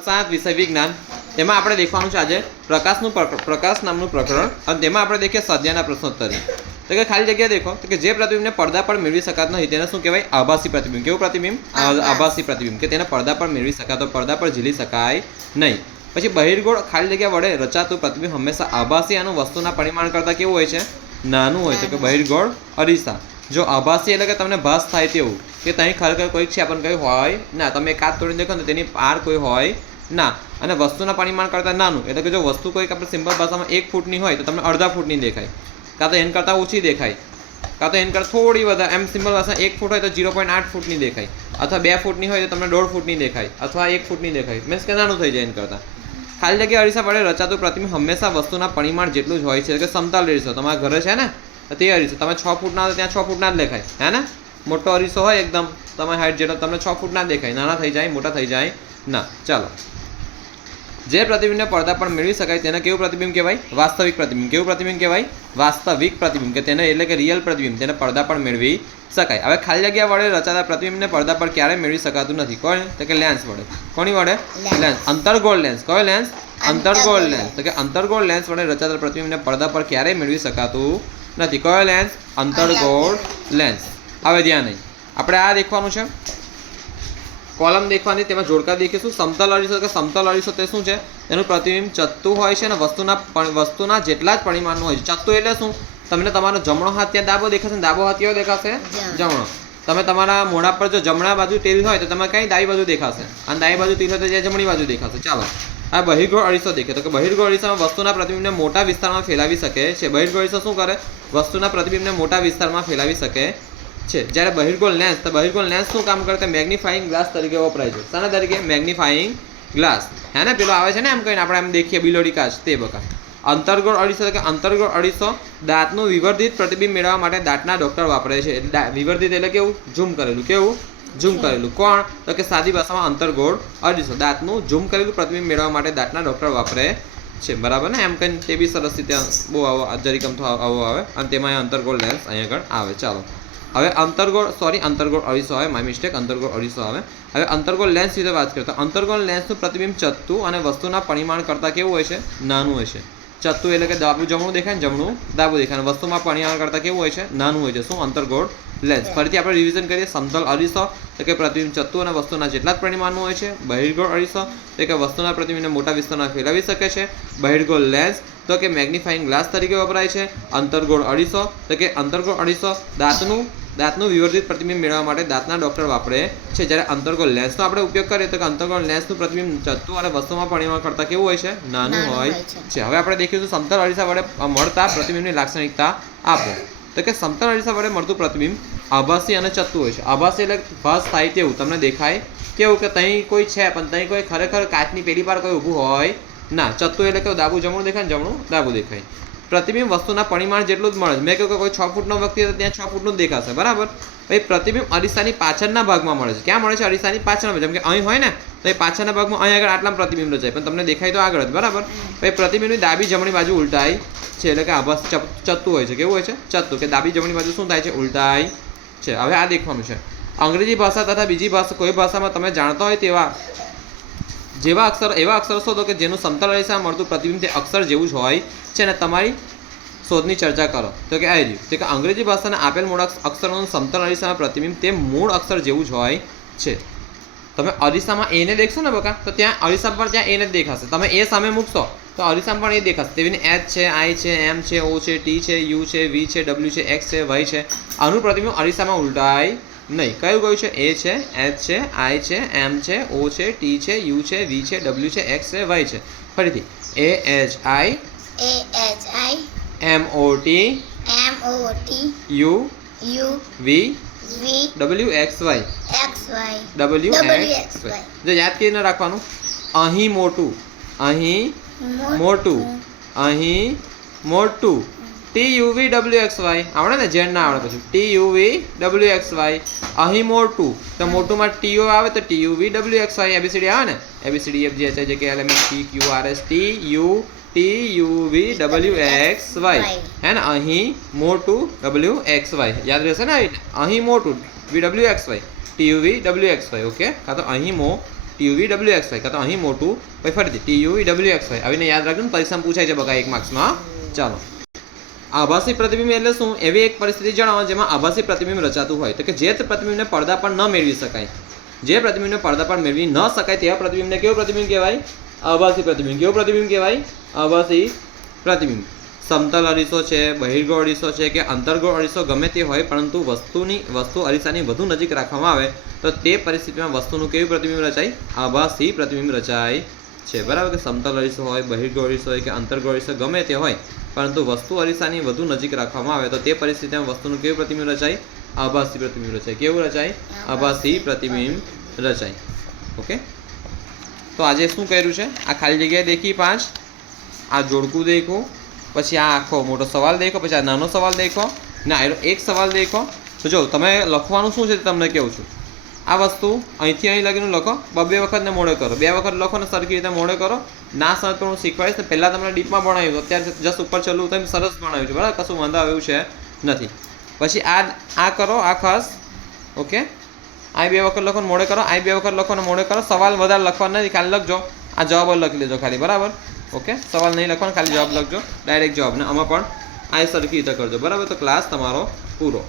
सात विषय विज्ञान तेमां आपणे देखवानुं छे आजे प्रकाश नामनुं प्रकरण अने तेमां आपणे देखीए स्वाध्यायना प्रश्नोत्तरी। तो कि खाली जग्या देखो तो कि जे प्रतिबिंबने पर्दा पर मेळवी शकात नहीं तेने शुं कहेवाय? आभासी प्रतिबिंब। केवुं प्रतिबिंब? आभासी प्रतिबिंब। के तेने पर्दा पर मेळवी शकातो पर्दा पर झीली शकाय नहीं। पछी बहिर्गोळ खाली जग्या वडे रचातुं प्रतिबिंब हमेशा आभासी अने वस्तुना परिमाण करता केवुं होय छे? नानुं होय। तो कि बहिर्गोळ अरीसा। जो आभासी एटले के तमने भास थाय तेवुं के तहीं खरेखर कोई छे पण कई होय ना। तमे काच तोड़ीने देखो तो तेनी पार कोई होय ना। अने वस्तुना परिमाण करता नानुं एटले के जो वस्तु कोई आपणे सिम्पल भाषामां 1 फूटनी होय तो तमने अर्धा फूटनी देखाय, कां तो एना करता ओછી देखाय, कां तो एना करता थोड़ी वधारे। एम सिम्पल भाषा 1 फूट होय तो 0.8 फूटनी देखाय, अथवा 2 फूटनी होय तो तमने 1.5 फूटनी देखाय, अथवा 1 फूटनी देखाय। मीन्स के नानुं थई जाय एना करता। खाली जग्या अरीसा वडे रचातुं प्रतिबिंब हमेशा वस्तुना परिमाण जेटલું જ હોય છે। એટલે કે સમતલ અરીસો તમારા ઘરે છે ને તે અરીસો તમે 6 ફૂટના હોય ત્યાં 6 ફૂટના જ દેખાય, હે ને? મોટો અરીસો હોય એકદમ તમારી હાઈટ જેટલો તમને 6 ફૂટના જ દેખાય, નાના થઈ જાય મોટા થઈ જાય ના। ચાલો, જે પ્રતિબિંબને પડદા પર મેળવી શકાય તેને કેવું પ્રતિબિંબ કહેવાય? વાસ્તવિક પ્રતિબિંબ। કેવું પ્રતિબિંબ કહેવાય? વાસ્તવિક પ્રતિબિંબ। કે તેને એટલે કે રિયલ પ્રતિબિંબ, તેને પડદા પર મેળવી શકાય। હવે ખાલી જગ્યા વડે રચાતા પ્રતિબિંબને પડદા પર ક્યારે મેળવી શકાતું નથી? કોણ? તો કે લેન્સ વડે। કોની વડે? લેન્સ। અંતર્ગોળ લેન્સ। કયો લેન્સ? અંતર્ગોળ લેન્સ। તો કે અંતર્ગોળ લેન્સ વડે રચાતા પ્રતિબિંબને પડદા પર ક્યારેય મેળવી શકાતું નથી। કયો લેન્સ? અંતર્ગોળ લેન્સ। હવે ધ્યાન નહીં, આપણે આ દેખવાનું છે, કોલમ देखवानी, तेमां जोड़का देखीशुं। समतल अरीसो के समतल अरीसो ते शुं छे? तेनुं प्रतिबिंब चत्तुं होय छे अने वस्तुना जेटला ज परिमाणनुं होय छे। चत्तुं एटले शुं? तमने तमारो जमणो हाथ त्यां डाबो देखाशे ने डाबो हाथ केवो देखाशे? जमणो। તમે તમારા મોઢા પર જો જમણા બાજુ તીર હોય તો તમે કઈ ડાબી બાજુ દેખાશે, અને ડાબી બાજુ તીર હોય તો જમણી બાજુ દેખાશે। ચાલો, આ બહિર્ગોળ અરીસો દેખે તો કે બહિર્ગોળ અરીસામાં વસ્તુના પ્રતિબિંબને મોટા વિસ્તારમાં ફેલાવી શકે છે। બહિર્ગોળ અરીસો શું કરે? વસ્તુના પ્રતિબિંબને મોટા વિસ્તારમાં ફેલાવી શકે છે। જ્યારે બહિર્ગોળ લેન્સ, તો બહિર્ગોળ લેન્સ શું કામ કરે? તો મેગ્નિફાઈંગ ગ્લાસ તરીકે વપરાય છે। શાના તરીકે? મેગ્નિફાઈંગ ગ્લાસ, હે ને? પેલો આવે છે ને એમ કહીને આપણે એમ દેખીએ બિલોડી કાચ, તે બકા। અંતર્ગોળ અરીસો કે અંતર્ગોળ અરીસો દાંતનું વિવર્ધિત પ્રતિબિંબ મેળવવા માટે દાંતના ડોક્ટર વાપરે છે। વિવર્ધિત એટલે કેવું? ઝૂમ કરેલું। કેવું? ઝૂમ કરેલું। કોણ? તો કે સાદી ભાષામાં અંતર્ગોળ અરીસો દાંતનું ઝૂમ કરેલું પ્રતિબિંબ મેળવવા માટે દાંતના ડોક્ટર વાપરે છે, બરાબર ને? એમ કહીને તે બી સરસ રીતે બહુ આવો જરીકમથો આવો આવે, અને તેમાં અંતર્ગોળ લેન્સ અહીંયા આગળ આવે। ચાલો, હવે અંતર્ગોળ અરીસો આવે, માય મિસ્ટેક, અંતર્ગોળ અરીસો આવે। હવે અંતર્ગોળ લેન્સ વિશે વાત કરીએ તો અંતર્ગોળ લેન્સનું પ્રતિબિંબ ચત્તુ અને વસ્તુના પરિમાણ કરતાં કેવું હોય છે? નાનું હોય છે। ચત્તુ એટલે કે ડાબું જમણું દેખાય ને જમણું ડાબું દેખાય, વસ્તુમાં પરિમાણ કરતાં કેવું હોય છે? નાનું હોય છે। શું? અંતર્ગોળ લેન્સ। ફરીથી આપણે રિવિઝન કરીએ। સમતલ અરીસો તો કે પ્રતિબિંબ ચત્તુ અને વસ્તુના જેટલા જ પરિમાણનું હોય છે। બહિર્ગોળ અરીસો તો કે વસ્તુના પ્રતિબિંબને મોટા વિસ્તારમાં ફેલાવી શકે છે। બહિર્ગોળ લેન્સ તો કે મેગ્નિફાઈંગ ગ્લાસ તરીકે વપરાય છે। અંતર્ગોળ અરીસો તો કે અંતર્ગોળ અરીસો દાંતનું વિવર્ધિત પ્રતિબિંબ મેળવવા માટે દાંતના ડોક્ટર વાપરે છે। જ્યારે અંતર્ગોળ લેન્સનો આપણે ઉપયોગ કરીએ તો કે અંતર્ગોળ લેન્સનું પ્રતિબિંબ ચત્તુ અને વસ્તુમાં પરિમાણ કરતાં કેવું હોય છે? નાનું હોય છે। હવે આપણે દેખીશું સમતલ અરીસા વડે મળતા પ્રતિબિંબની લાક્ષણિકતા આપો। તો કે સમતલ અરીસા વડે મળતું પ્રતિબિંબ આભાસી અને ચત્તુ હોય છે। આભાસી એટલે ભાસ થાય તેવું, તમને દેખાય કેવું કે તહીં કોઈ છે પણ તહીં કોઈ ખરેખર કાચની પેલી પાર કોઈ ઊભું હોય ના। ચત્તુ એટલે કે ડાબું જમણું દેખાય ને જમણું ડાબું દેખાય। પ્રતિબિંબ વસ્તુના પરિમાણ જેટલું જ મળે છે। મેં કહ્યું કે કોઈ 6 ફૂટનો વ્યક્તિ તો ત્યાં 6 ફૂટનું જ દેખાશે, બરાબર? પછી પ્રતિબિંબ અરીસાની પાછળના ભાગમાં મળે છે। ક્યાં મળે છે? અરીસાની પાછળના, જેમ કે અહીં હોય ને તો એ પાછળના ભાગમાં અહીં આગળ આટલા પ્રતિબિંબ રચાય, પણ તમને દેખાય તો આગળ જ, બરાબર? પછી પ્રતિબિંબની ડાબી જમણી બાજુ ઉલટાય છે, એટલે કે આભાસ ચત્તુ હોય છે। કેવું હોય છે? ચત્તુ, કે ડાબી જમણી બાજુ શું થાય છે? ઉલટાય છે। હવે આ દેખવાનું છે, અંગ્રેજી ભાષા તથા બીજી ભાષા કોઈ ભાષામાં તમે જાણતા હોય એવા અક્ષરો શોધો કે જેનું સમતલ અરીસામાં મળતું પ્રતિબિંબ તે અક્ષર જેવું જ હોય છે, અને તમારી શોધની ચર્ચા કરો। તો કે આ રહ્યું, તો કે અંગ્રેજી ભાષાના આપેલ મૂળ અક્ષરોનું સમતલ અરીસામાં પ્રતિબિંબ તે મૂળ અક્ષર જેવું જ હોય છે। તમે અરીસામાં એને દેખશો ને બકા, તો ત્યાં અરીસા પર ત્યાં એને જ દેખાશે। તમે એ સામે મૂકશો તો અરીસામાં પણ એ દેખાશે। તેવીને એચ છે, આઈ છે, એમ છે, ઓ છે, ટી છે, યુ છે, વી છે, ડબલ્યુ છે, એક્સ છે, વાય છે, આનું પ્રતિબિંબ અરીસામાં ઉલટાય નહીં। કયું છે? એ છે, એચ છે, આઈ છે, એમ છે, ઓ છે, ટી છે, યુ છે, વી છે, ડબલ્યુ છે, એક્સ છે, વાય છે। ફરીથી A H I M O T U V W X Y W X Y. જો યાદ કરીને રાખવાનું, અહીં મોટું, અહીં મોટું, અહીં મોટું, T U V W X Y આવડે ને? જેડ ના આવડે પછી T U V W X Y. અહીં મોટું તો મોટુંમાં ટીઓ આવે તો T U V W X Y A B C D આવે ને? A B C D F G H I J K L M N P Q R S T U V W X Y, હે ને? અહીં મોટું ડબલ્યુ એક્સ વાય યાદ રહેશે ને? અહીં મોટું V W X Y T U V W X Y, okay? કાં તો અહીં TUVWXY, કાં તો અહીં મોટું પછી ફરીથી TUVWXY. આવીને યાદ રાખજો ને, પરીક્ષામાં પૂછાય છે બકા 1 માર્ક્સમાં. ચાલો, આભાસી પ્રતિબિંબ એટલે શું? એવી એક પરિસ્થિતિ જણાવો જેમાં આભાસી પ્રતિબિંબ રચાતું હોય. તો કે જે પ્રતિબિંબને પડદા પર ન મેળવી શકાય, જે પ્રતિબિંબને પડદા પર મેળવી ન શકાય તેવા પ્રતિબિંબને કેવું પ્રતિબિંબ કહેવાય? આભાસી પ્રતિબિંબ. કેવું પ્રતિબિંબ કહેવાય? આભાસી પ્રતિબિંબ. સમતલ અરીસો છે, બહિર્ગોળ અરીસો છે કે અંતર્ગોળ અરીસો ગમે તે હોય, પરંતુ વસ્તુ અરીસાની વધુ નજીક રાખવામાં આવે તો તે પરિસ્થિતિમાં વસ્તુનું કેવું પ્રતિબિંબ રચાય? આભાસી પ્રતિબિંબ રચાય છે. બરાબર? કે સમતલ અરીસો હોય, બહિર્ગોળ અરીસો હોય કે અંતર્ગોળ અરીસો ગમે તે હોય, પરંતુ વસ્તુ અરીસાની વધુ નજીક રાખવામાં આવે તો તે પરિસ્થિતિમાં વસ્તુનું કેવું પ્રતિબિંબ રચાય? આભાસી પ્રતિબિંબ રચાય. કેવું રચાય? આભાસી પ્રતિબિંબ રચાય. ઓકે, તો આજે શું કર્યું છે? આ ખાલી જગ્યાએ દેખી 5, આ જોડકું દેખો, પછી આ આખો મોટો સવાલ દેખો, પછી આ નાનો સવાલ દેખો, ને આ એક સવાલ દેખો. તો જો તમે લખવાનું શું છે તે તમને કહું છું. આ વસ્તુ અહીંથી અહીં લગીને લખો, 2 વખતને મોડે કરો, 2 વખત લખો ને સરખી રીતે મોડે કરો. ના સર તો હું શીખવાડીશ ને, પહેલાં તમને ડીપમાં ભણાવ્યું, અત્યારે જસ્ટ ઉપર ચાલુ તમે સરસ ભણાવ્યું છે. બરાબર? કશું વાંધો આવ્યું છે નથી. પછી આ કરો, આ ખાસ. ઓકે, આ 2 વખત લખો ને મોડે કરો, આ 2 વખત લખો ને મોડે કરો. સવાલ વધારે લખવાનો નથી, ખાલી લખજો. આ જવાબ લખી લેજો ખાલી. બરાબર? ઓકે, સવાલ નહીં લખવાનો, ખાલી જવાબ લખજો, ડાયરેક્ટ જવાબ. ને આમાં પણ આ સરખી રીતે કરજો. બરાબર? તો ક્લાસ તમારો પૂરો.